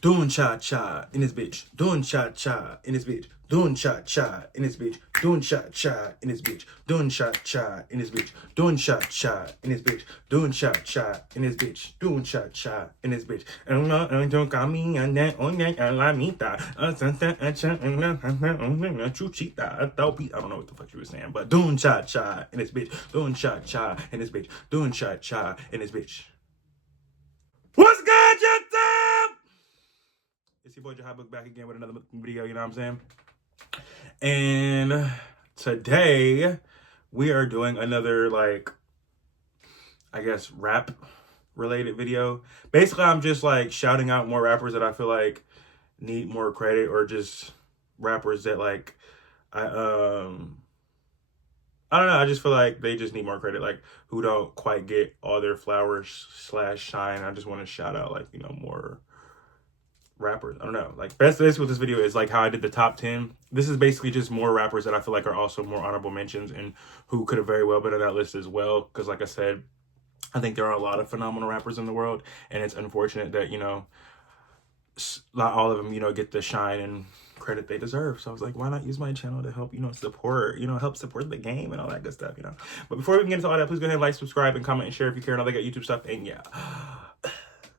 Doing cha-cha in this bitch. Doing cha-cha in this bitch. Doing cha-cha in this bitch. Doing cha-cha in this bitch. Doing cha-cha in this bitch. Doing cha-cha in this bitch. Doing cha-cha in this bitch. Doing cha-cha in this bitch. Don't call me on that la mitad. Chuchita. I don't know what the fuck you were saying, but doing cha-cha in this bitch. Doing cha-cha in this bitch. Doing cha-cha in this bitch. What's good, YouTube? It's your boy Jahabook back again with another video, you know what I'm saying? And today we are doing another, like, I guess, rap related video. Basically, I'm just like shouting out more rappers that I feel like need more credit, or just rappers that like I don't know, I just feel like they just need more credit, like who don't quite get all their flowers / shine. I just want to shout out, like, you know, more rappers. I don't know, like, best with this video is like how I did the top 10. This is basically just more rappers that I feel like are also more honorable mentions and who could have very well been on that list as well, because like I said, I think there are a lot of phenomenal rappers in the world, and it's unfortunate that, you know, not all of them, you know, get the shine and credit they deserve. So I was like, why not use my channel to help, you know, support, you know, help support the game and all that good stuff, you know. But before we get into all that, please go ahead and like, subscribe, and comment and share if you care and all that good YouTube stuff. And yeah.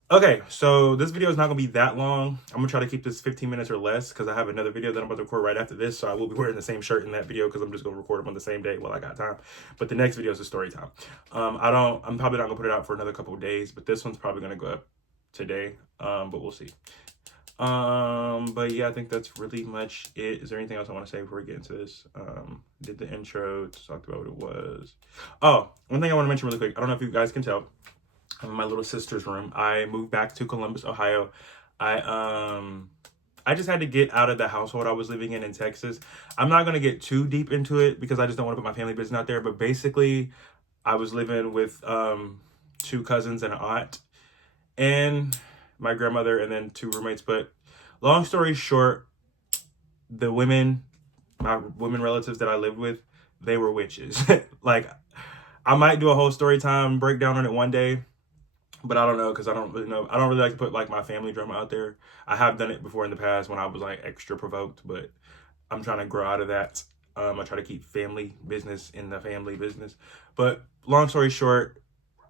Okay, so this video is not gonna be that long. I'm gonna try to keep this 15 minutes or less, because I have another video that I'm about to record right after this, so I will be wearing the same shirt in that video, because I'm just gonna record them on the same day while I got time. But the next video is a story time. I'm probably not gonna put it out for another couple of days, but this one's probably gonna go up today. But we'll see. But yeah, I think that's really much it. Is there anything else I want to say before we get into this? Did the intro, talked about what it was. Oh, one thing I want to mention really quick. I don't know if you guys can tell. I'm in my little sister's room. I moved back to Columbus, Ohio. I just had to get out of the household I was living in Texas. I'm not going to get too deep into it because I just don't want to put my family business out there. But basically, I was living with 2 cousins and an aunt and my grandmother, and then 2 roommates. But long story short, the women, my women relatives that I lived with, they were witches. Like, I might do a whole story time breakdown on it one day, but I don't know, because I don't really know. I don't really like to put like my family drama out there. I have done it before in the past when I was like extra provoked, but I'm trying to grow out of that. I try to keep family business in the family business. But long story short,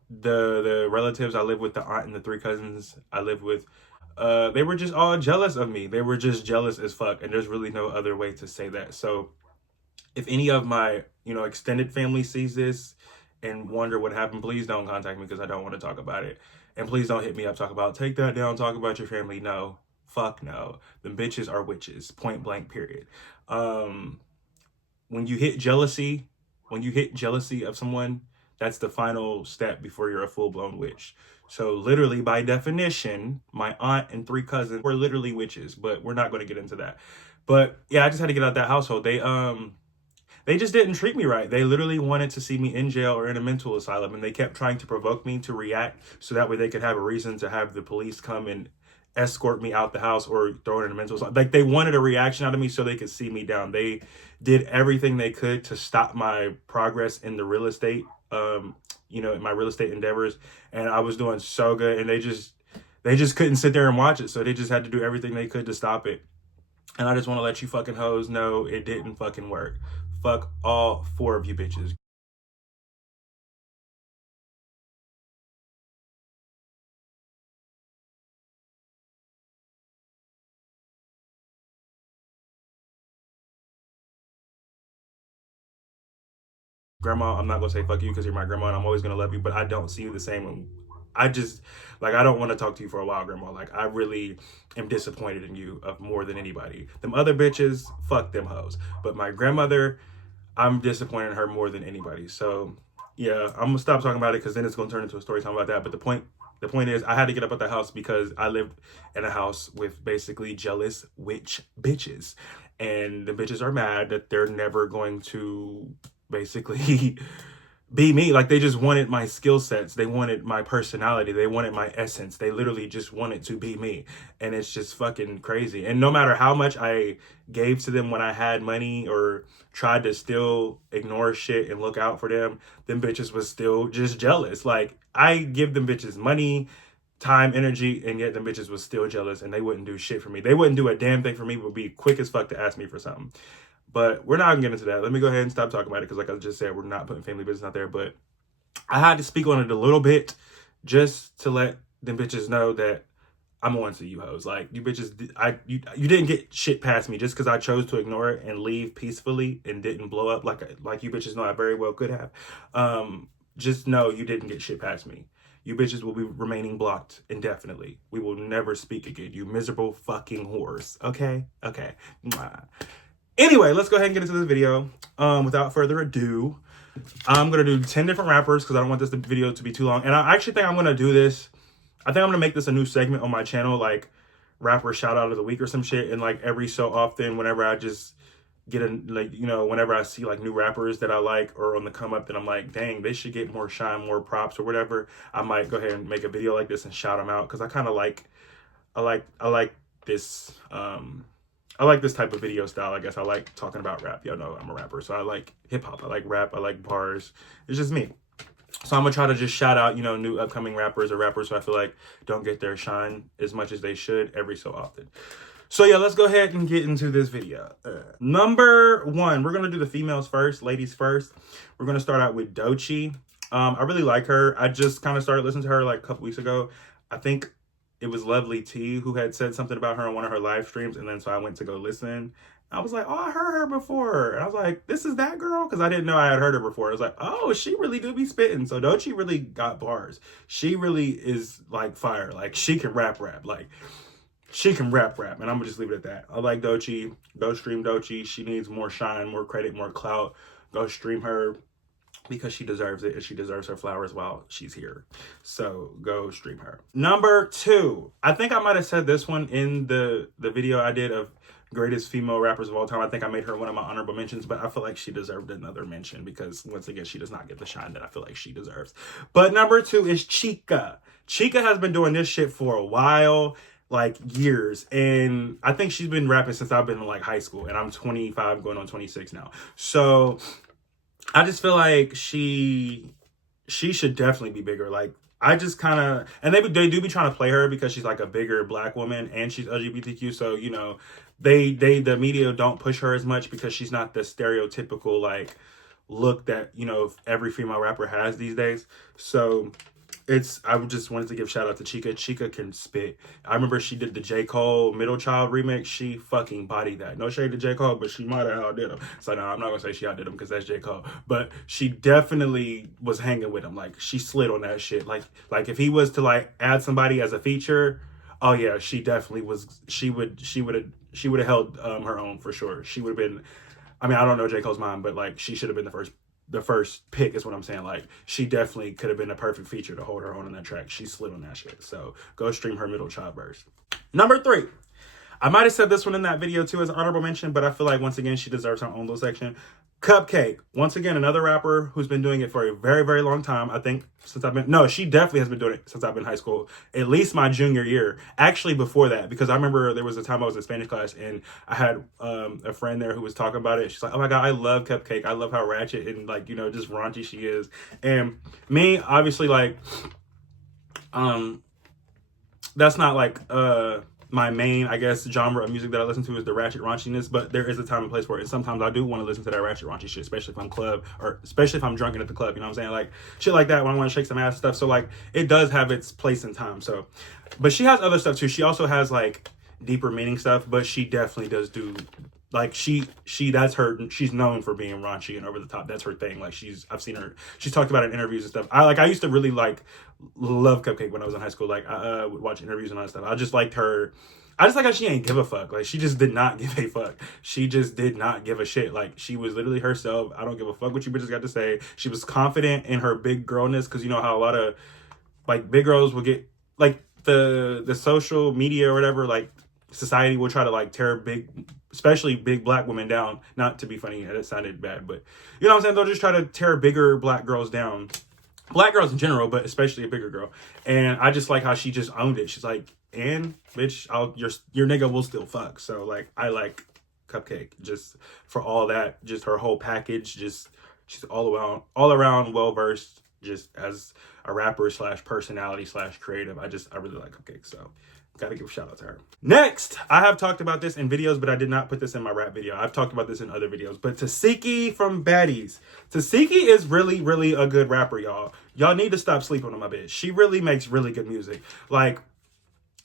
the relatives I live with, the aunt and the 3 cousins I live with, they were just all jealous of me. They were just jealous as fuck, and there's really no other way to say that. So if any of my, you know, extended family sees this and wonder what happened, please don't contact me, because I don't want to talk about it. And please don't hit me up, talk about, take that down, talk about your family. No, fuck no. Them bitches are witches, point blank, period. When you hit jealousy of someone, that's the final step before you're a full-blown witch. So literally, by definition, my aunt and 3 cousins were literally witches, but we're not going to get into that. But yeah, I just had to get out that household. They just didn't treat me right. They literally wanted to see me in jail or in a mental asylum, and they kept trying to provoke me to react, so that way they could have a reason to have the police come and escort me out the house or throw it in a mental asylum. Like, they wanted a reaction out of me so they could see me down. They did everything they could to stop my progress in the real estate, you know, in my real estate endeavors, and I was doing so good, and they just couldn't sit there and watch it, so they just had to do everything they could to stop it. And I just want to let you fucking hoes know it didn't fucking work. Fuck all 4 of you bitches. Grandma, I'm not gonna say fuck you because you're my grandma and I'm always gonna love you, but I don't see you the same. I just, like, I don't want to talk to you for a while, grandma. Like, I really am disappointed in you of more than anybody. Them other bitches, fuck them hoes. But my grandmother, I'm disappointed in her more than anybody. So yeah, I'm gonna stop talking about it, because then it's gonna turn into a story time about that. But the point is, I had to get up at the house because I lived in a house with basically jealous witch bitches, and the bitches are mad that they're never going to basically be me. Like, they just wanted my skill sets, they wanted my personality, they wanted my essence. They literally just wanted to be me, and it's just fucking crazy. And no matter how much I gave to them when I had money, or tried to still ignore shit and look out for them bitches was still just jealous. Like, I give them bitches money, time, energy, and yet the bitches was still jealous and they wouldn't do shit for me. They wouldn't do a damn thing for me, would be quick as fuck to ask me for something. But we're not gonna get into that. Let me go ahead and stop talking about it because, like I just said, we're not putting family business out there. But I had to speak on it a little bit just to let them bitches know that I'm on to you hoes. Like, you bitches, you didn't get shit past me just because I chose to ignore it and leave peacefully and didn't blow up like you bitches know I very well could have. Just know you didn't get shit past me. You bitches will be remaining blocked indefinitely. We will never speak again. You miserable fucking whores. Okay? Okay. Mwah. Anyway, let's go ahead and get into this video. Without further ado, I'm going to do 10 different rappers because I don't want this video to be too long. And I actually think I'm going to do this. I think I'm going to make this a new segment on my channel, like rapper shout out of the week or some shit. And like every so often, whenever I just get whenever I see like new rappers that I like or on the come up that I'm like, dang, they should get more shine, more props or whatever, I might go ahead and make a video like this and shout them out. Cause I kind of like, I like this, I like this type of video style. I guess I like talking about rap. Y'all know I'm a rapper. So I like hip hop. I like rap. I like bars. It's just me. So I'm going to try to just shout out, new upcoming rappers or rappers who I feel like don't get their shine as much as they should every so often. So yeah, let's go ahead and get into this video. Number 1, we're going to do the females first, ladies first. We're going to start out with Doechii. I really like her. I just kind of started listening to her like a couple weeks ago. I think it was Lovely T who had said something about her on one of her live streams. And then so I went to go listen. I was like, oh, I heard her before. And I was like, this is that girl? Because I didn't know I had heard her before. I was like, oh, she really do be spitting. So Doechii really got bars. She really is like fire. Like, she can rap. Like, she can rap. And I'm going to just leave it at that. I like Doechii. Go stream Doechii. She needs more shine, more credit, more clout. Go stream her because she deserves it and she deserves her flowers while she's here. So go stream her. Number 2. I think I might have said this one in the video I did of greatest female rappers of all time. I think I made her one of my honorable mentions, but I feel like she deserved another mention because once again, she does not get the shine that I feel like she deserves. But number 2 is Chika. Chika has been doing this shit for a while, like years. And I think she's been rapping since I've been in like high school and I'm 25 going on 26 now. So I just feel like she should definitely be bigger. Like, I just kind of, and they do be trying to play her because she's like a bigger black woman and she's LGBTQ. So, the media don't push her as much because she's not the stereotypical like look that, every female rapper has these days. So I just wanted to give shout out to Chika. Chika can spit. I remember she did the J. Cole Middle Child remix. She fucking bodied that. No shade to J. Cole, but she might have outdid him. So no, I'm not gonna say she outdid him because that's J. Cole. But she definitely was hanging with him. Like, she slid on that shit. Like if he was to like add somebody as a feature, oh yeah, she definitely was. She would have held her own for sure. She would have been. I mean, I don't know J. Cole's mind, but like she should have been the first pick is what I'm saying. Like, she definitely could have been a perfect feature to hold her own on that track. She slid on that shit. So go stream her Middle Child verse. Number 3. I might have said this one in that video too as an honorable mention, but I feel like once again, she deserves her own little section. Cupcake. Once again, another rapper who's been doing it for a very, very long time. I think she definitely has been doing it since I've been in high school, at least my junior year. Actually, before that, because I remember there was a time I was in Spanish class and I had a friend there who was talking about it. She's like, oh my God, I love Cupcake. I love how ratchet and like, just raunchy she is. And me, obviously, like, that's not like, my main, I guess, genre of music that I listen to is the ratchet raunchiness, but there is a time and place for it. And sometimes I do want to listen to that ratchet raunchy shit, especially if I'm especially if I'm drunken at the club, you know what I'm saying? Like, shit like that when I want to shake some ass stuff. So like, it does have its place and time. So, but she has other stuff too. She also has like deeper meaning stuff, but she definitely does do, like, that's her, she's known for being raunchy and over the top. That's her thing. Like, I've seen her, she's talked about it in interviews and stuff. I used to really like love Cupcake when I was in high school. Like, I would watch interviews and all that stuff. I just liked her. I just like how she ain't give a fuck. Like, she just did not give a fuck. She just did not give a shit. Like, she was literally herself. I don't give a fuck what you bitches got to say. She was confident in her big girlness, because you know how a lot of like big girls will get like the social media or whatever, like society will try to like tear especially big black women down. Not to be funny, it sounded bad, but you know what I'm saying? They'll just try to tear bigger black girls down. Black girls in general, but especially a bigger girl. And I just like how she just owned it. She's like, and bitch, your nigga will still fuck. So like, I like Cupcake just for all that, just her whole package. Just she's all around well versed, just as a rapper slash personality slash creative. I really like Cupcake, so gotta give a shout out to her. Next, I have talked about this in videos, but I did not put this in my rap video. I've talked about this in other videos, but Tasiki from Baddies. Tasiki is really, really a good rapper, y'all. Y'all need to stop sleeping on my bitch. She really makes really good music. Like,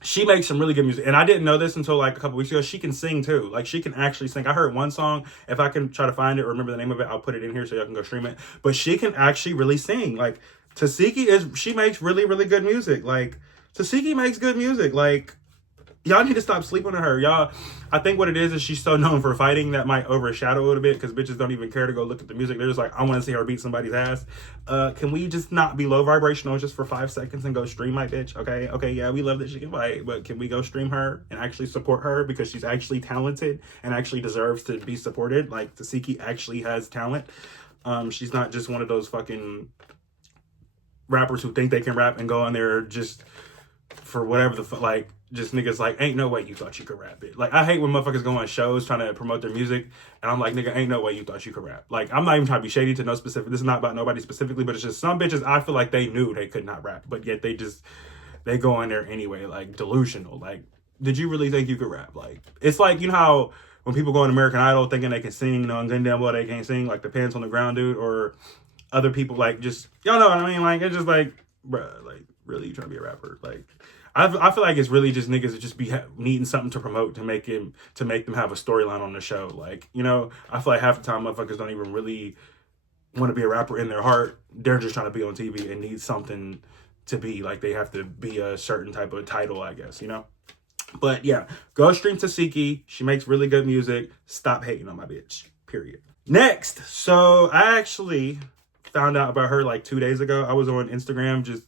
she makes some really good music. And I didn't know this until like a couple weeks ago. She can sing too. Like, she can actually sing. I heard one song. If I can try to find it or remember the name of it, I'll put it in here so y'all can go stream it. But she can actually really sing. Like, she makes really, really good music. Like, Tasiki makes good music. Like, y'all need to stop sleeping on her. Y'all, I think what it is she's so known for fighting that might overshadow it a bit because bitches don't even care to go look at the music. They're just like, I want to see her beat somebody's ass. Can we just not be low vibrational just for 5 seconds and go stream my bitch? Okay? Okay, yeah, we love that she can fight, but can we go stream her and actually support her because she's actually talented and actually deserves to be supported? Like, Tasiki actually has talent. She's not just one of those fucking rappers who think they can rap and go on there just for whatever the like, just niggas like, ain't no way you thought you could rap it. Like, I hate when motherfuckers go on shows trying to promote their music and I'm like, nigga, ain't no way you thought you could rap. Like, I'm not even trying to be shady to no specific, this is not about nobody specifically, but it's just some bitches I feel like they knew they could not rap, but yet they go on there anyway, like, delusional. Like, did you really think you could rap? Like, it's like, you know how when people go on American Idol thinking they can sing, you know, and damn well they can't sing, like the Pants on the Ground dude, or other people, like, just, y'all know what I mean? Like, it's just like, bruh, like, really, you trying to be a rapper? Like, I feel like it's really just niggas that just be needing something to promote to make them have a storyline on the show. Like, you know, I feel like half the time motherfuckers don't even really want to be a rapper in their heart. They're just trying to be on TV and need something to be. Like, they have to be a certain type of title, I guess, you know? But yeah, go stream Tasiki. She makes really good music. Stop hating on my bitch, period. Next, so I actually found out about her like 2 days ago. I was on Instagram, just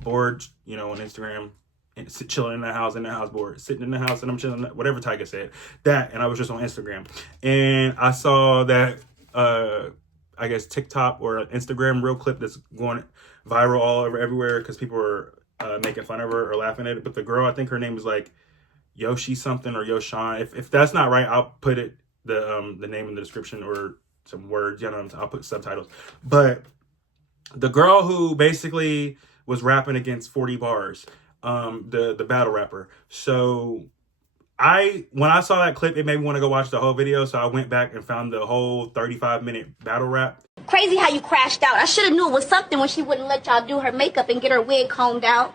bored, you know, on Instagram. And chilling in the house bored, sitting in the house and I'm chilling, whatever Tyga said, that, and I was just on Instagram and I saw that I guess TikTok or Instagram reel clip that's going viral all over everywhere because people are making fun of her or laughing at it. But the girl, I think her name is like Yoshi something or Yoshan. If that's not right, I'll put it the name in the description or some words, you know, I'll put subtitles. But the girl who basically was rapping against 40 Bars, the battle rapper. So when I saw that clip, it made me want to go watch the whole video. So I went back and found the whole 35-minute battle rap. Crazy how you crashed out. I should have knew it was something when she wouldn't let y'all do her makeup and get her wig combed out.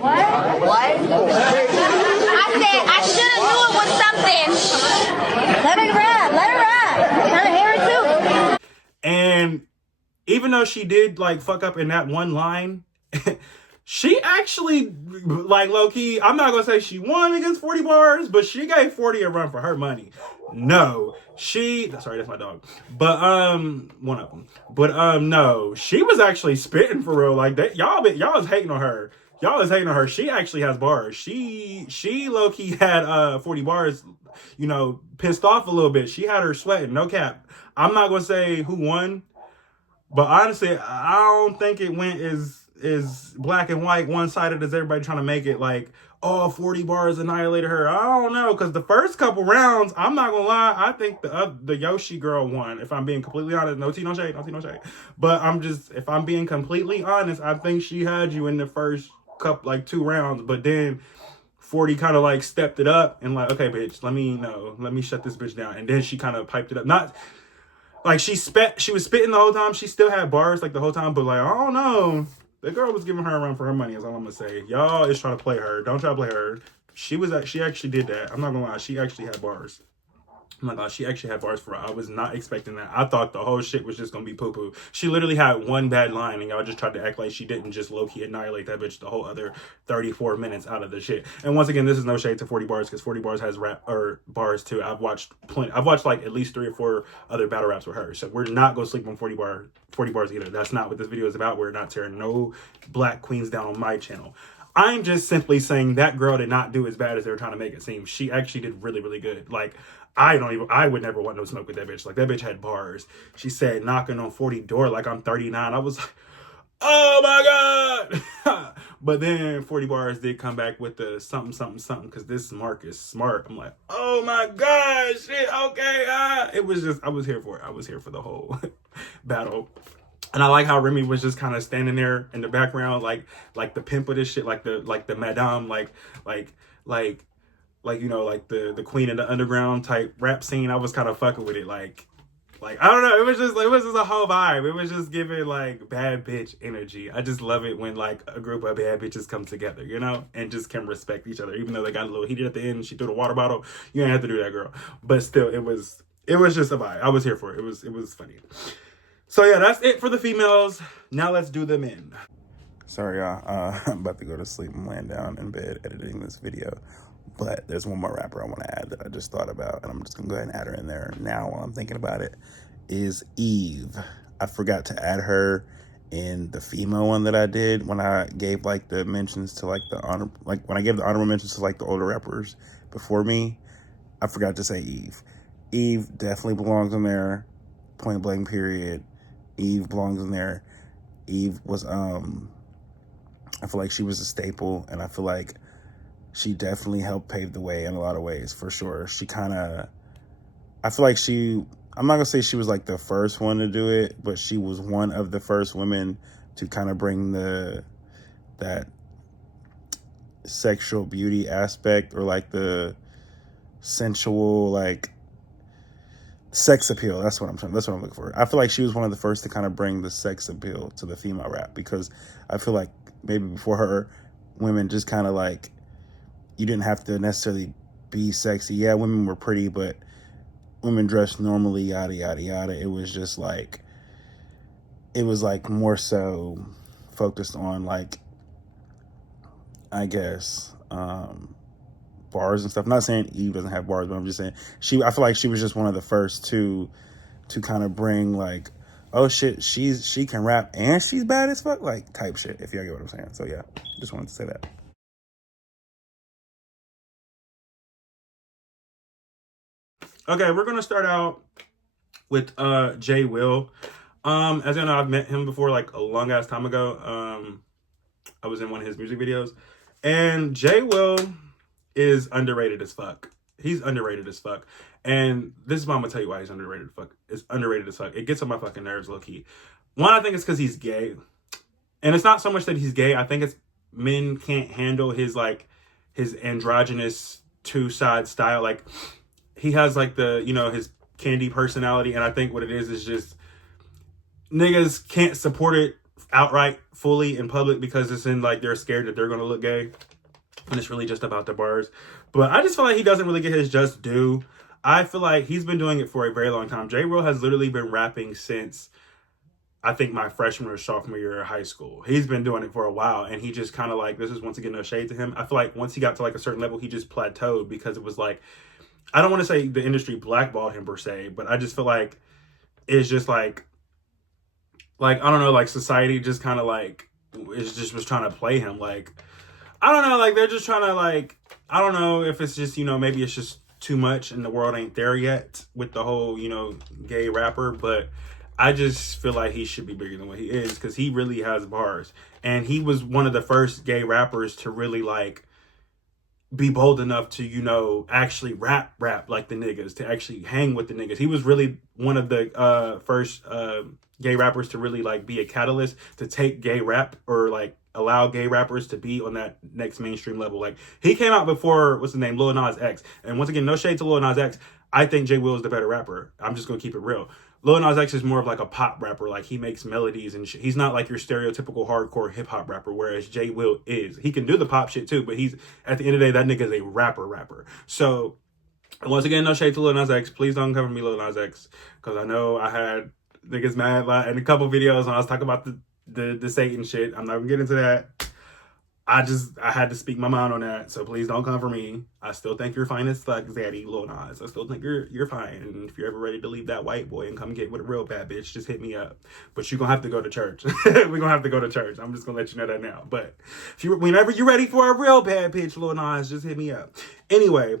What? I said I should have knew it was something. Let her rap. Let her rap. Let her hear it too. And even though she did like fuck up in that one line, she actually, like, low-key, I'm not gonna say she won against 40 Bars, but she gave 40 a run for her money. No, sorry, that's my dog. But, one of them. But, no, she was actually spitting for real. Like, that, y'all was hating on her. Y'all was hating on her. She actually has bars. She low-key had, 40 Bars, you know, pissed off a little bit. She had her sweating, no cap. I'm not gonna say who won, but honestly, I don't think it went as black and white, one-sided as everybody trying to make it. Like, oh, 40 Bars annihilated her. I don't know, because the first couple rounds, I'm not gonna lie, I think the Yoshi girl won. If I'm being completely honest, no tea, no shade. But if I'm being completely honest, I think she had you in the first couple, like 2 rounds. But then 40 kind of like stepped it up and like, okay, bitch, let me shut this bitch down. And then she kind of piped it up. Not like she was spitting the whole time. She still had bars like the whole time, but like, I don't know. The girl was giving her a run for her money, is all I'm gonna say. Y'all is trying to play her. Don't try to play her. She actually did that. I'm not gonna lie. She actually had bars. Oh my God, she actually had bars for her. I was not expecting that. I thought the whole shit was just gonna be poo-poo. She literally had one bad line, and y'all just tried to act like she didn't just low-key annihilate that bitch the whole other 34 minutes out of the shit. And once again, this is no shade to 40 Bars, because 40 Bars has rap or bars too. I've watched like at least 3 or 4 other battle raps with her. So we're not gonna sleep on 40 Bars either. That's not what this video is about. We're not tearing no black queens down on my channel. I'm just simply saying that girl did not do as bad as they were trying to make it seem. She actually did really, really good. Like, I would never want no smoke with that bitch. Like, that bitch had bars. She said, knocking on 40 door like I'm 39. I was like, oh my God. But then 40 Bars did come back with the something, something, something, because this Mark is smart. I'm like, oh my God, shit, okay. It was just, I was here for it. I was here for the whole battle. And I like how Remy was just kind of standing there in the background, like the pimp of this shit, like the madame, like you know, like the queen of the underground type rap scene. I was kind of fucking with it, like I don't know, it was just a whole vibe. It was just giving like bad bitch energy. I just love it when like a group of bad bitches come together, you know, and just can respect each other, even though they got a little heated at the end. She threw the water bottle. You ain't have to do that, girl. But still, it was just a vibe. I was here for it. It was funny. So yeah, that's it for the females. Now let's do the men. Sorry, y'all. I'm about to go to sleep. I'm laying down in bed editing this video. But there's one more rapper I want to add that I just thought about, and I'm just going to go ahead and add her in there now while I'm thinking about it, is Eve. I forgot to add her in the female one that I did when I gave like the mentions to like the honor, like when I gave the honorable mentions to like the older rappers before me. I forgot to say Eve. Eve definitely belongs in there. Point blank period. Eve belongs in there. Eve was I feel like she was a staple, and I feel like she definitely helped pave the way in a lot of ways, for sure. She kind of, I feel like I'm not gonna say she was like the first one to do it, but she was one of the first women to kind of bring that sexual beauty aspect, or like the sensual, like sex appeal. That's what I'm looking for. I feel like she was one of the first to kind of bring the sex appeal to the female rap, because I feel like maybe before her, women just kind of like, you didn't have to necessarily be sexy. Yeah, women were pretty, but women dressed normally, yada, yada, yada. It was just like, it was like more so focused on like, I guess, bars and stuff. I'm not saying Eve doesn't have bars, but I'm just saying I feel like she was just one of the first to kind of bring like, oh shit, she can rap and she's bad as fuck, like type shit, if y'all get what I'm saying. So yeah, just wanted to say that. Okay, we're gonna start out with Jay Will. As you know, I've met him before, like a long ass time ago. I was in one of his music videos, and Jay Will is underrated as fuck. He's underrated as fuck. And this is why I'm gonna tell you why he's underrated as fuck. It's underrated as fuck. It gets on my fucking nerves, low key. One, I think it's because he's gay. And it's not so much that he's gay. I think it's men can't handle his androgynous two-side style. Like, he has like the, you know, his candy personality. And I think what it is just niggas can't support it outright fully in public, because it's in like, they're scared that they're gonna look gay. And it's really just about the bars. But I just feel like he doesn't really get his just due. I feel like he's been doing it for a very long time. Jay Will has literally been rapping since, I think, my freshman or sophomore year of high school. He's been doing it for a while, and he just kind of like, this is once again no shade to him. I feel like once he got to like a certain level, he just plateaued, because it was like, I don't want to say the industry blackballed him per se, but I just feel like it's just like I don't know, like society just kind of like, it just was trying to play him. Like, I don't know, like they're just trying to like, I don't know if it's just, you know, maybe it's just too much and the world ain't there yet with the whole, you know, gay rapper. But I just feel like he should be bigger than what he is, because he really has bars. And he was one of the first gay rappers to really like be bold enough to, you know, actually rap like the niggas, to actually hang with the niggas. He was really one of the first gay rappers to really like be a catalyst to take gay rap, or like allow gay rappers to be on that next mainstream level. Like, he came out before, what's his name, Lil Nas X. And once again, no shade to Lil Nas X. I think Jay Will is the better rapper. I'm just gonna keep it real. Lil Nas X is more of like a pop rapper. Like, he makes melodies and shit. He's not like your stereotypical hardcore hip hop rapper, whereas Jay Will is. He can do the pop shit too, but he's, at the end of the day, that nigga is a rapper. So, once again, no shade to Lil Nas X. Please don't cover me, Lil Nas X, because I know I had niggas mad in a couple videos when I was talking about the Satan shit. I'm not gonna get into that. I had to speak my mind on that, so please don't come for me. I still think you're fine as fuck, Zaddy, Lil Nas. I still think you're fine, and if you're ever ready to leave that white boy and come get with a real bad bitch, just hit me up. But you're gonna have to go to church. We're gonna have to go to church. I'm just gonna let you know that now. But whenever you're ready for a real bad bitch, Lil Nas, just hit me up. Anyway,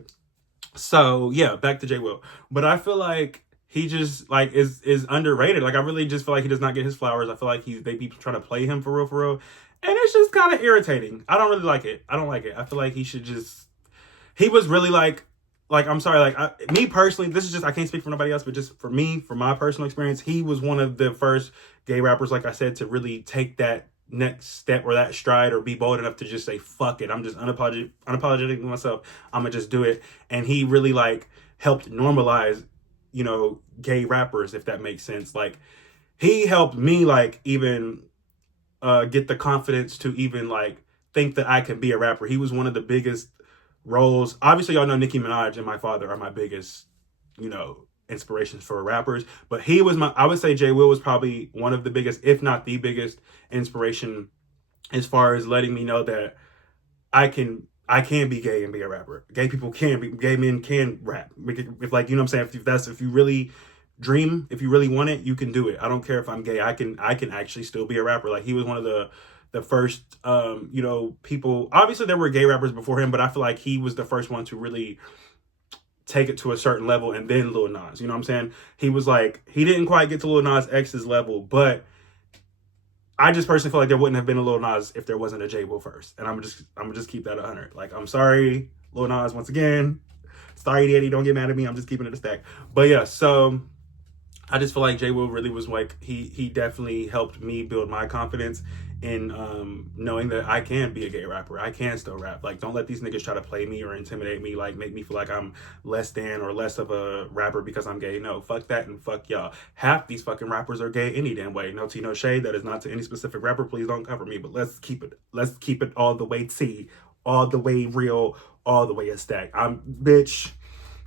so yeah, back to Jay Will. But I feel like he just like is underrated. Like I really just feel like he does not get his flowers. I feel like they be trying to play him for real, and it's just kind of irritating. I don't really like it. I don't like it. I feel like he should just. He was really like I'm sorry, me personally, this is just, I can't speak for nobody else, but just for me, for my personal experience, he was one of the first gay rappers, like I said, to really take that next step or that stride or be bold enough to just say, fuck it. I'm just unapologetic to myself. I'm gonna just do it. And he really like helped normalize, you know, gay rappers, if that makes sense. Like he helped me like even get the confidence to even like think that I can be a rapper. He was one of the biggest roles. Obviously, y'all know Nicki Minaj and my father are my biggest, you know, inspirations for rappers. But he was I would say Jay Will was probably one of the biggest, if not the biggest inspiration as far as letting me know that I can be gay and be a rapper. Gay people can be, gay men can rap. If like, you know what I'm saying? If you really dream, if you really want it, you can do it. I don't care if I'm gay. I can actually still be a rapper. Like he was one of the first, you know, people. Obviously, there were gay rappers before him, but I feel like he was the first one to really take it to a certain level. And then Lil Nas, you know what I'm saying? He was like, he didn't quite get to Lil Nas X's level, but I just personally feel like there wouldn't have been a Lil Nas if there wasn't a J Will first. And I'm gonna just keep that 100. Like, I'm sorry, Lil Nas, once again. Sorry, Daddy, don't get mad at me. I'm just keeping it a stack. But yeah, so I just feel like J Will really was like, he definitely helped me build my confidence in knowing that I can be a gay rapper. I can still rap. Like, don't let these niggas try to play me or intimidate me, like make me feel like I'm less than or less of a rapper because I'm gay. No, fuck that and fuck y'all. Half these fucking rappers are gay any damn way. No tea, no shade. That is not to any specific rapper. Please don't cover me. But let's keep it all the way T, all the way real, all the way a stack. I'm bitch.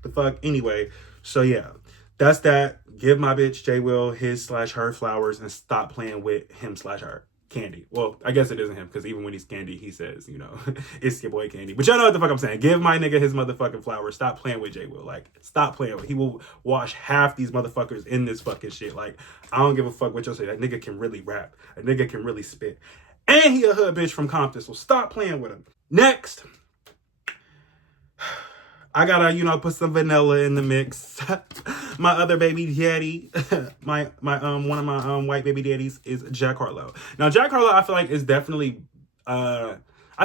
The fuck anyway. So yeah, that's that. Give my bitch J Will his/her flowers and stop playing with him/her. Candy. Well, I guess it isn't him because even when he's Candy, he says, you know, it's your boy Candy. But y'all know what the fuck I'm saying. Give my nigga his motherfucking flowers. Stop playing with J Will. Like, stop playing with. He will wash half these motherfuckers in this fucking shit. Like, I don't give a fuck what y'all say. That nigga can really rap. A nigga can really spit. And he a hood bitch from Compton. So stop playing with him. Next. I gotta, you know, put some vanilla in the mix. My other baby daddy, my one of my white baby daddies is Jack Harlow. Now, Jack Harlow, I feel like is definitely, I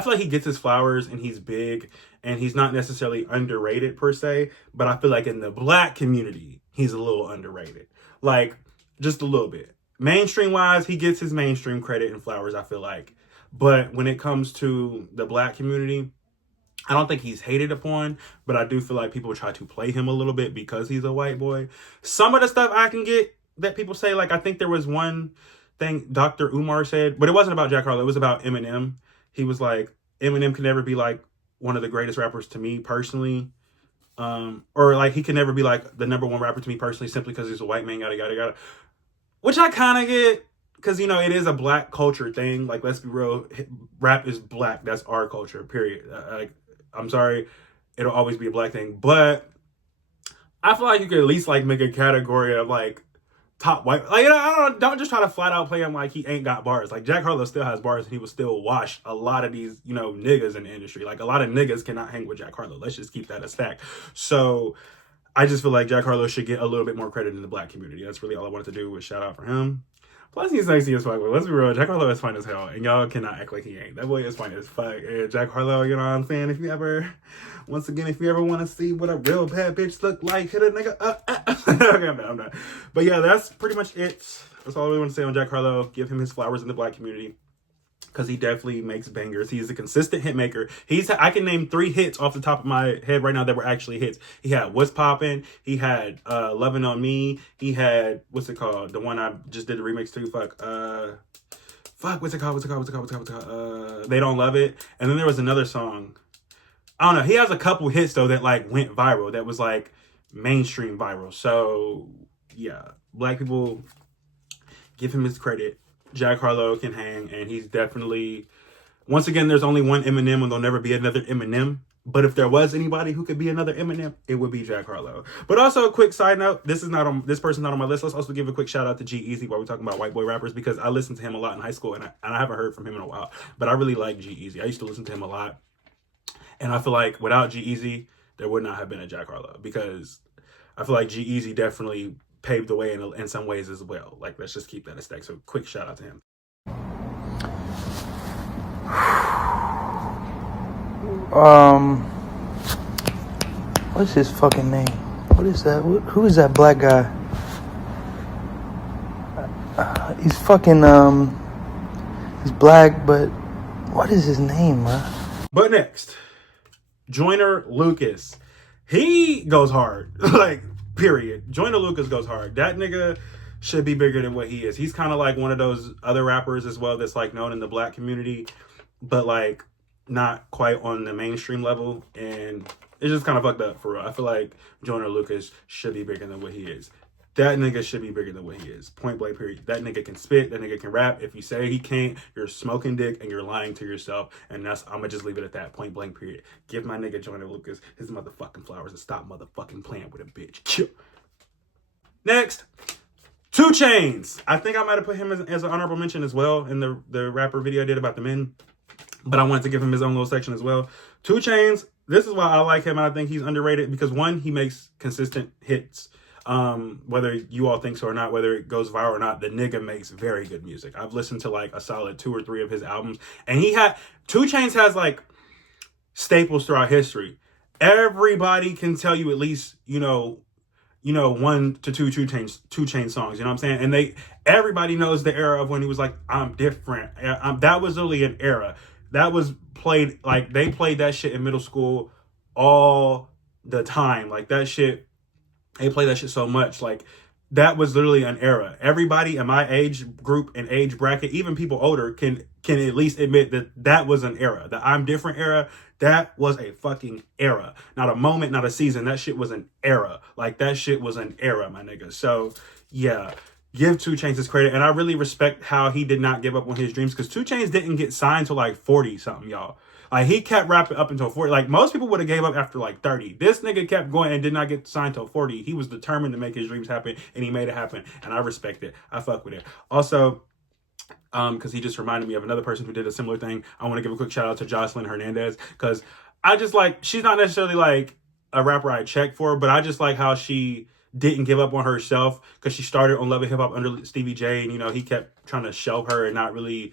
feel like he gets his flowers and he's big and he's not necessarily underrated per se, but I feel like in the black community, he's a little underrated. Like, just a little bit. Mainstream wise, he gets his mainstream credit and flowers, I feel like. But when it comes to the black community, I don't think he's hated upon, but I do feel like people try to play him a little bit because he's a white boy. Some of the stuff I can get that people say, like, I think there was one thing Dr. Umar said, but it wasn't about Jack Harlow. It was about Eminem. He was like, Eminem can never be like one of the greatest rappers to me personally. Or like he can never be like the number one rapper to me personally simply because he's a white man, yada, yada, yada. Which I kind of get. Because, you know, it is a black culture thing. Like, let's be real. Rap is black. That's our culture, period. Like, I'm sorry, it'll always be a black thing, but I feel like you could at least like make a category of like top white. Like, you know, don't just try to flat out play him like he ain't got bars. Like Jack Harlow still has bars, and he will still wash a lot of these, you know, niggas in the industry. Like a lot of niggas cannot hang with Jack Harlow. Let's just keep that a stack. So I just feel like Jack Harlow should get a little bit more credit in the black community. That's really all I wanted to do was shout out for him. Plus, he's sexy as fuck. But let's be real, Jack Harlow is fine as hell. And y'all cannot act like he ain't. That boy is fine as fuck. And Jack Harlow, you know what I'm saying? If you ever want to see what a real bad bitch look like, hit a nigga up. Okay, I'm not. But yeah, that's pretty much it. That's all I really want to say on Jack Harlow. Give him his flowers in the black community. Because he definitely makes bangers. He's a consistent hit maker. I can name 3 hits off the top of my head right now that were actually hits. He had What's Poppin'. He had Lovin' on Me. He had, what's it called? The one I just did the remix to. What's it called? They Don't Love It. And then there was another song. I don't know. He has a couple hits though that like went viral. That was like mainstream viral. So yeah, black people, give him his credit. Jack Harlow can hang, and he's definitely, once again, there's only one Eminem and there'll never be another Eminem. But if there was anybody who could be another Eminem, it would be Jack Harlow. But also a quick side note, this person's not on my list. Let's also give a quick shout out to G-Eazy while we're talking about white boy rappers, because I listened to him a lot in high school and I haven't heard from him in a while. But I really like G-Eazy. I used to listen to him a lot. And I feel like without G-Eazy, there would not have been a Jack Harlow, because I feel like G-Eazy definitely paved the way in some ways as well. Like, let's just keep that a stack. So quick shout out to him. What's his fucking name? What is that? Who is that black guy? He's fucking, he's black, but what is his name, man? But next, Joyner Lucas. He goes hard. Like, period. Joyner Lucas goes hard. That nigga should be bigger than what he is. He's kind of like one of those other rappers as well that's like known in the black community, but like not quite on the mainstream level. And it's just kind of fucked up for real. I feel like Joyner Lucas should be bigger than what he is. That nigga should be bigger than what he is. Point blank, period. That nigga can spit. That nigga can rap. If you say he can't, you're smoking dick and you're lying to yourself. And I'm going to just leave it at that. Point blank, period. Give my nigga Joyner Lucas his motherfucking flowers and stop motherfucking playing with a bitch. Next, 2 Chainz. I think I might have put him as an honorable mention as well in the rapper video I did about the men. But I wanted to give him his own little section as well. 2 Chainz. This is why I like him and I think he's underrated. Because one, he makes consistent hits. Whether you all think so or not, whether it goes viral or not, the nigga makes very good music. I've listened to like a solid 2 or 3 of his albums, and 2 Chainz has like staples throughout history. Everybody can tell you at least, 1 to 2 2 Chainz songs, you know what I'm saying? And everybody knows the era of when he was like, I'm different. That was really an era that was played, like they played that shit in middle school all the time. Like that shit, they play that shit so much. Like that was literally an era. Everybody in my age group and age bracket, even people older, can at least admit that was an era. The I'm different era, that was a fucking era. Not a moment, not a season. That shit was an era. Like that shit was an era, my nigga. So yeah, give 2 Chainz his credit. And I really respect how he did not give up on his dreams, because 2 Chainz didn't get signed till like 40 something, y'all. Like, he kept rapping up until 40. Like, most people would have gave up after, like, 30. This nigga kept going and did not get signed till 40. He was determined to make his dreams happen, and he made it happen. And I respect it. I fuck with it. Also, because he just reminded me of another person who did a similar thing, I want to give a quick shout-out to Jocelyn Hernandez. Because I just, like, she's not necessarily, like, a rapper I check for, but I just like how she didn't give up on herself, because she started on Love and Hip Hop under Stevie J, and, he kept trying to shelve her and not really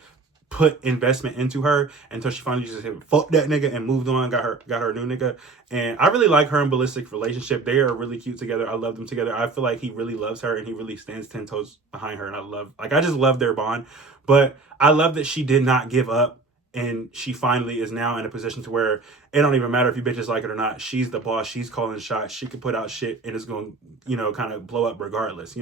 put investment into her until she finally just said fuck that nigga and moved on, got her new nigga. And I really like her and Ballistic relationship. They are really cute together. I love them together. I feel like he really loves her and he really stands 10 toes behind her, and I just love their bond. But I love that she did not give up, and she finally is now in a position to where it don't even matter if you bitches like it or not. She's the boss. She's calling shots. She could put out shit and it's going to, kind of blow up regardless,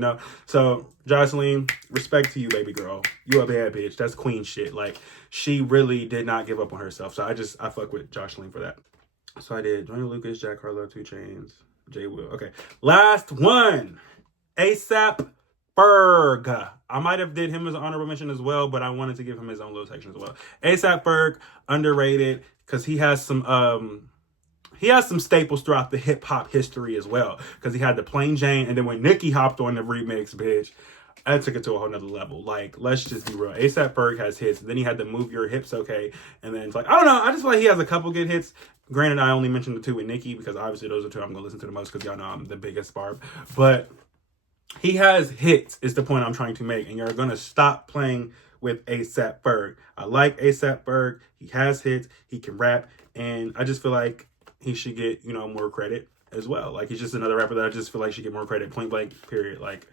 So, Jocelyn, respect to you, baby girl. You a bad bitch. That's queen shit. Like, she really did not give up on herself. So, I fuck with Jocelyn for that. So, I did Joyner Lucas, Jack Harlow, 2 Chainz, J Will. Okay. Last one. A$AP Ferg. I might have did him as an honorable mention as well, but I wanted to give him his own little section as well. A$AP Ferg, underrated, because he has some staples throughout the hip hop history as well. Because he had the Plain Jane, and then when Nicki hopped on the remix, bitch, I took it to a whole nother level. Like, let's just be real. A$AP Ferg has hits. And then he had the Move Your Hips Okay. And then it's like, I don't know. I just feel like he has a couple good hits. Granted, I only mentioned the 2 with Nicki, because obviously those are 2 I'm going to listen to the most, because y'all know I'm the biggest Barb. But he has hits, is the point I'm trying to make. And you're going to stop playing with A$AP Ferg. I like A$AP Ferg. He has hits. He can rap. And I just feel like he should get, more credit as well. Like, he's just another rapper that I just feel like should get more credit. Point blank, period. Like,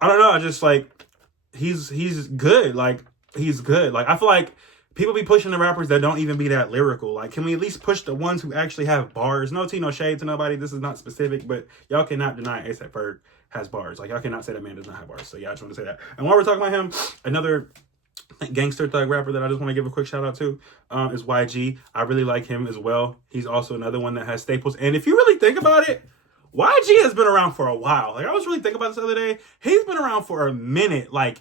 I don't know. I just, like, he's good. Like, he's good. Like, I feel like people be pushing the rappers that don't even be that lyrical. Like, can we at least push the ones who actually have bars? No tea, no shade to nobody. This is not specific, but y'all cannot deny A$AP Ferg has bars. Like, y'all cannot say that man does not have bars. So, yeah, I just want to say that. And while we're talking about him, another gangster thug rapper that I just want to give a quick shout out to is YG. I really like him as well. He's also another one that has staples. And if you really think about it, YG has been around for a while. Like, I was really thinking about this the other day. He's been around for a minute, like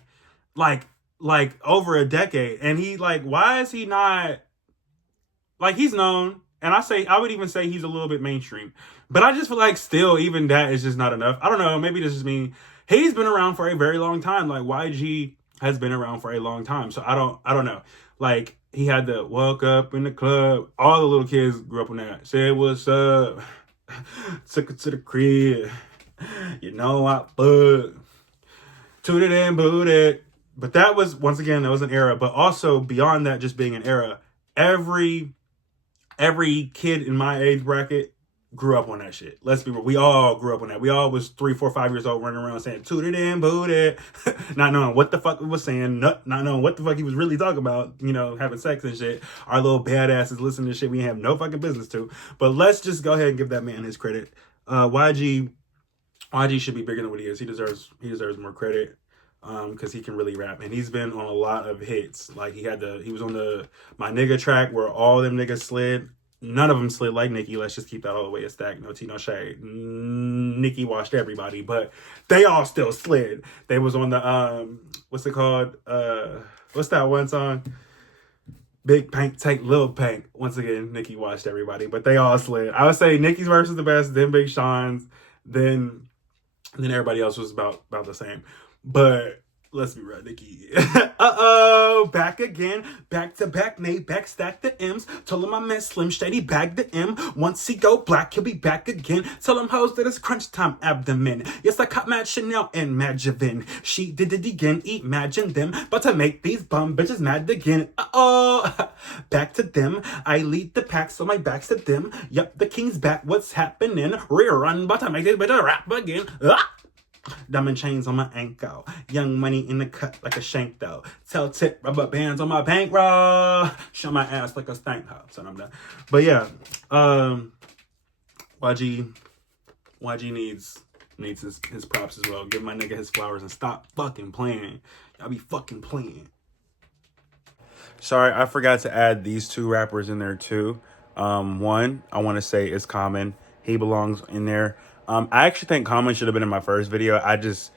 over a decade. And he, like, why is he not, like, he's known. And I would even say he's a little bit mainstream. But I just feel like still, even that is just not enough. I don't know. Maybe this is me. He's been around for a very long time. Like, YG has been around for a long time. So I don't know. Like, he had the Woke Up in the Club. All the little kids grew up on that. Said what's up. Took it to the crib. You know I fuck. Tooted and booted. But that was, once again, that was an era. But also, beyond that just being an era, every kid in my age bracket grew up on that shit. Let's be real. We all grew up on that. We all was 3, 4, 5 years old running around saying tooted and booted, not knowing what the fuck we was saying, not knowing what the fuck he was really talking about, you know, having sex and shit. Our little badasses listening to shit we have no fucking business to. But let's just go ahead and give that man his credit. YG should be bigger than what he is. He deserves more credit. Because he can really rap, and he's been on a lot of hits. Like he was on the My Nigga track where all them niggas slid. None of them slid like Nicki. Let's just keep that all the way a stack. No tea, no shade. Nicki washed everybody, but they all still slid. They was on the what's it called? What's that one song? Big Pank take Lil Pank. Once again, Nicki washed everybody, but they all slid. I would say Nicki's verse is the best, then Big Sean's, then everybody else was about the same. But let's be real, Nicki. Uh-oh, back again. Back to back, made back, stack the M's. Told him I meant Slim Shady, bag the M. Once he go black, he'll be back again. Tell him hoes that it's crunch time abdomen. Yes, I caught Mad Chanel and Mad Javin. She did it again, imagine them. About to make these bum bitches mad again. Uh-oh, back to them. I lead the pack, so my back's to them. Yup, the king's back, what's happening? Rear run, about to make this bitch rap again. Ah! Diamond chains on my ankle. Young money in the cut like a shank though. Tell tip rubber bands on my bankroll. Show my ass like a stank hoe. So I'm done. But yeah, YG needs his props as well. Give my nigga his flowers and stop fucking playing. Y'all be fucking playing. Sorry, I forgot to add these two rappers in there too. One, I want to say is Common. He belongs in there. I actually think Common should have been in my first video. I just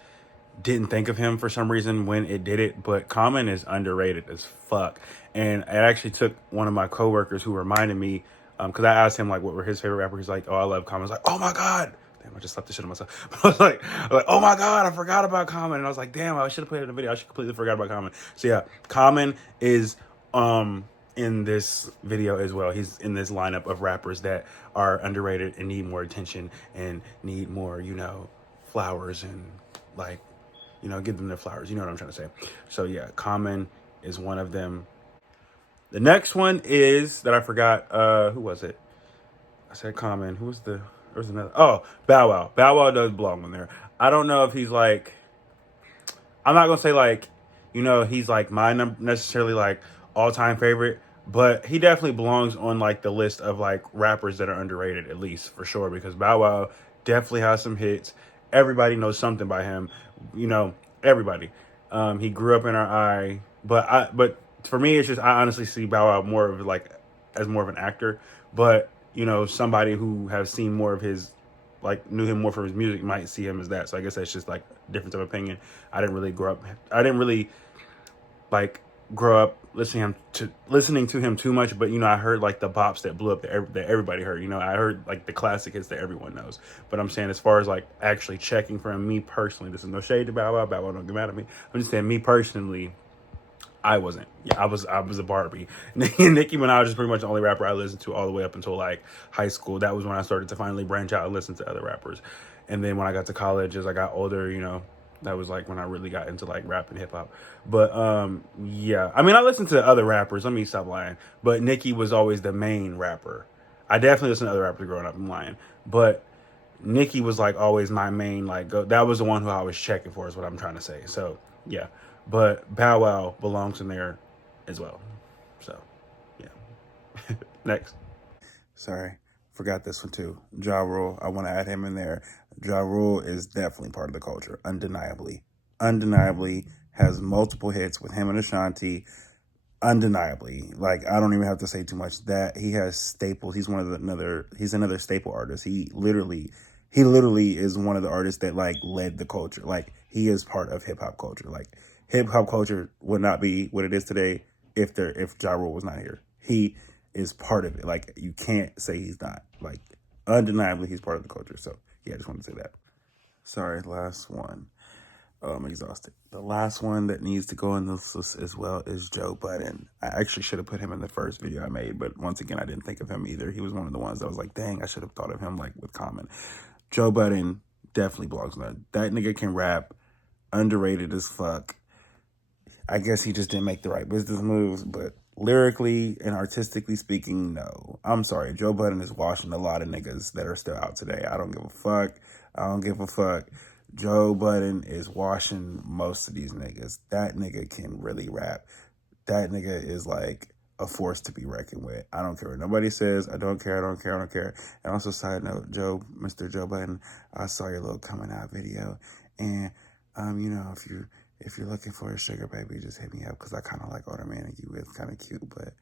didn't think of him for some reason when it did it. But Common is underrated as fuck. And it actually took one of my coworkers who reminded me, because I asked him like what were his favorite rappers. He's like, oh, I love Common. I was like, oh my God. Damn, I just slapped the shit on myself. But I was like, oh my God, I forgot about Common. And I was like, damn, I should have put it in the video. I should completely forgot about Common. So yeah, Common is in this video as well. He's in this lineup of rappers that are underrated and need more attention and need more, you know, flowers and like, you know, give them their flowers. You know what I'm trying to say. So yeah, Common is one of them. The next one is that I forgot. Who was it? I said Common. Who was there was another. Oh, Bow Wow. Bow Wow does belong in there. I don't know if he's like, I'm not gonna say like, you know, he's like my necessarily like all-time favorite, but he definitely belongs on like the list of like rappers that are underrated, at least for sure, because Bow Wow definitely has some hits. Everybody knows something by him, you know, everybody. He grew up in our eye, but for me, it's just, I honestly see Bow Wow more of like as more of an actor, but you know, somebody who has seen more of his, like knew him more from his music might see him as that. So I guess that's just like difference of opinion. I didn't really like grow up listening to him too much, but you know, I heard like the bops that blew up that everybody heard. You know, I heard like the classic hits that everyone knows. But I'm saying, as far as like actually checking for him, me personally, this is no shade to Bow Wow. Bow Wow, don't get mad at me. I'm just saying, me personally, I wasn't. Yeah, I was a Barbie. Nicki Minaj is pretty much the only rapper I listened to all the way up until like high school. That was when I started to finally branch out and listen to other rappers. And then when I got to college, as I got older, you know, that was like when I really got into like rap and hip hop. But yeah, I mean, I listened to other rappers. Let me stop lying. But Nicki was always the main rapper. I definitely listened to other rappers growing up. I'm lying. But Nicki was like always my main, like, that was the one who I was checking for, is what I'm trying to say. So yeah, but Bow Wow belongs in there as well. So yeah. Next. Sorry, forgot this one too. Ja Rule. I want to add him in there. Ja Rule is definitely part of the culture, undeniably. Undeniably has multiple hits with him and Ashanti. Undeniably, like, I don't even have to say too much. That he has staples. He's another staple artist. He literally is one of the artists that like led the culture. Like, he is part of hip hop culture. Like, hip hop culture would not be what it is today if Ja Rule was not here. He is part of it. Like, you can't say he's not. Like, undeniably, he's part of the culture. So yeah, I just wanted to say that. Sorry, last one. Oh, I'm exhausted. The last one that needs to go in this list as well is Joe Budden. I actually should have put him in the first video I made, but once again, I didn't think of him either. He was one of the ones that I was like, dang, I should have thought of him like with Common. Joe Budden definitely belongs on that. That nigga can rap, underrated as fuck. I guess he just didn't make the right business moves, but lyrically and artistically speaking, no. I'm sorry, Joe Budden is washing a lot of niggas that are still out today. I don't give a fuck. I don't give a fuck. Joe Budden is washing most of these niggas. That nigga can really rap. That nigga is like a force to be reckoned with. I don't care what nobody says. I don't care. I don't care. I don't care. And also, side note, Mr. Joe Budden, I saw your little coming out video, and you know, if you're looking for a sugar baby, just hit me up because I kind of like older man and you. It's kind of cute, but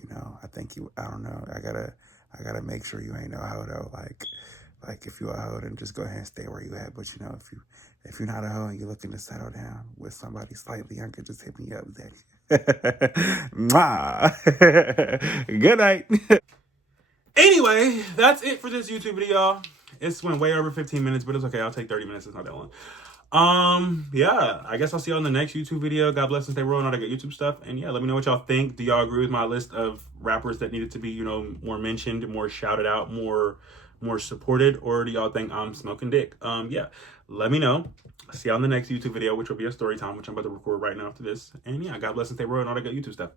you know, I think you. I don't know. I gotta make sure you ain't no hoe though. Like if you a hoe, then just go ahead and stay where you at. But you know, if you're not a hoe and you're looking to settle down with somebody slightly younger, just hit me up, Zach. Mwah. Good night. Anyway, that's it for this YouTube video. It's went way over 15 minutes, but it's okay. I'll take 30 minutes. It's not that long. Yeah, I guess I'll see you on the next YouTube video. God bless and stay real and all that good YouTube stuff. And yeah, let me know what y'all think. Do y'all agree with my list of rappers that needed to be, you know, more mentioned, more shouted out, more supported, or do y'all think I'm smoking dick? Yeah, let me know. See you on the next YouTube video, which will be a story time, which I'm about to record right now after this. And yeah, God bless and stay real and all that good YouTube stuff.